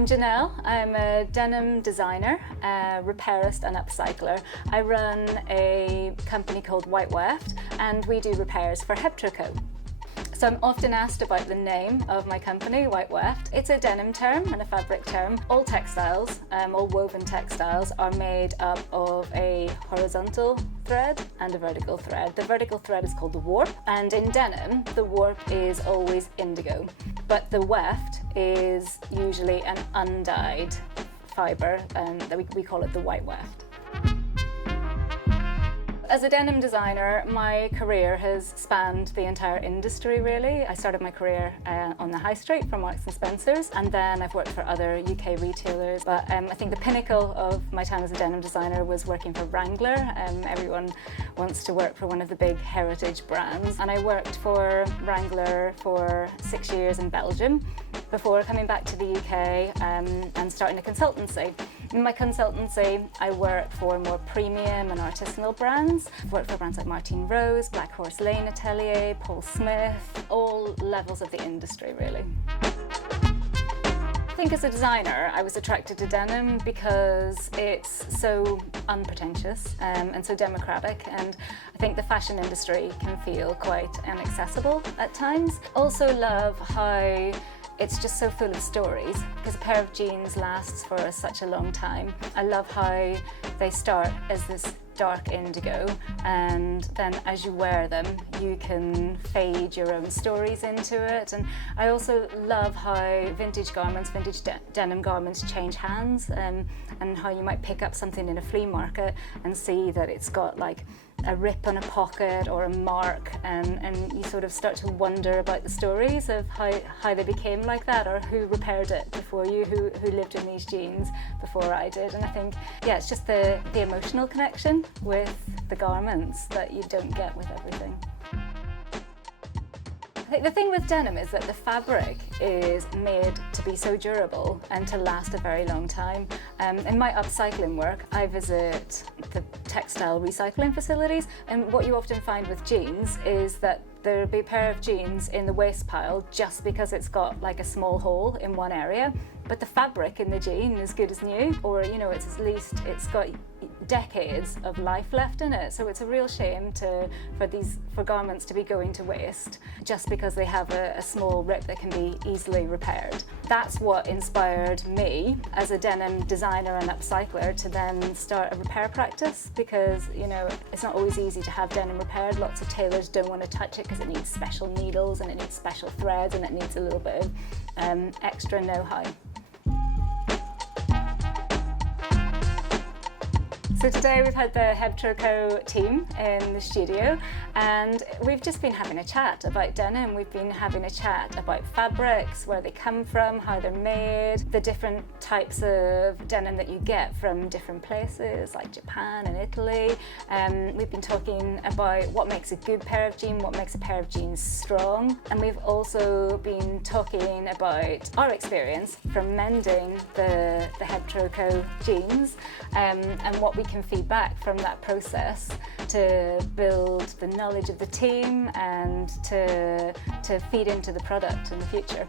I'm Janelle. I'm a denim designer, a repairist and upcycler. I run a company called White Weft and we do repairs for HebTroCo. So I'm often asked about the name of my company, White Weft. It's a denim term and a fabric term. All textiles, all woven textiles, are made up of a horizontal thread and a vertical thread. The vertical thread is called the warp, and in denim, the warp is always indigo. But the weft is usually an undyed fibre, and we call it the white weft. As a denim designer, my career has spanned the entire industry, really. I started my career on the high street for Marks and Spencer's, and then I've worked for other UK retailers. But I think the pinnacle of my time as a denim designer was working for Wrangler. Everyone wants to work for one of the big heritage brands. And I worked for Wrangler for 6 years in Belgium before coming back to the UK and starting a consultancy. In my consultancy, I work for more premium and artisanal brands. I've worked for brands like Martine Rose, Black Horse Lane Atelier, Paul Smith, all levels of the industry, really. I think as a designer, I was attracted to denim because it's so unpretentious and so democratic, and I think the fashion industry can feel quite inaccessible at times. Also love how it's just so full of stories, because a pair of jeans lasts for such a long time. I love how they start as this dark indigo, and then as you wear them you can fade your own stories into it. And I also love how vintage garments, denim garments change hands, and how you might pick up something in a flea market and see that it's got like a rip on a pocket or a mark, and you sort of start to wonder about the stories of how they became like that, or who repaired it before you, who lived in these jeans before I did. And I think, yeah, it's just the emotional connection with the garments that you don't get with everything. I think the thing with denim is that the fabric is made to be so durable and to last a very long time. In my upcycling work, I visit the textile recycling facilities, and what you often find with jeans is that there'll be a pair of jeans in the waste pile just because it's got like a small hole in one area, but the fabric in the jean is good as new, or it's got decades of life left in it. So it's a real shame for garments to be going to waste just because they have a small rip that can be easily repaired. That's what inspired me as a denim designer and upcycler to then start a repair practice, because it's not always easy to have denim repaired. Lots of tailors don't want to touch it because it needs special needles and it needs special threads and it needs a little bit of extra know-how. So today we've had the HebTroCo team in the studio, and we've just been having a chat about denim. We've been having a chat about fabrics, where they come from, how they're made, the different types of denim that you get from different places like Japan and Italy. We've been talking about what makes a good pair of jeans, what makes a pair of jeans strong, and we've also been talking about our experience from mending the HebTroCo jeans, and what we can feed back from that process to build the knowledge of the team and to feed into the product in the future.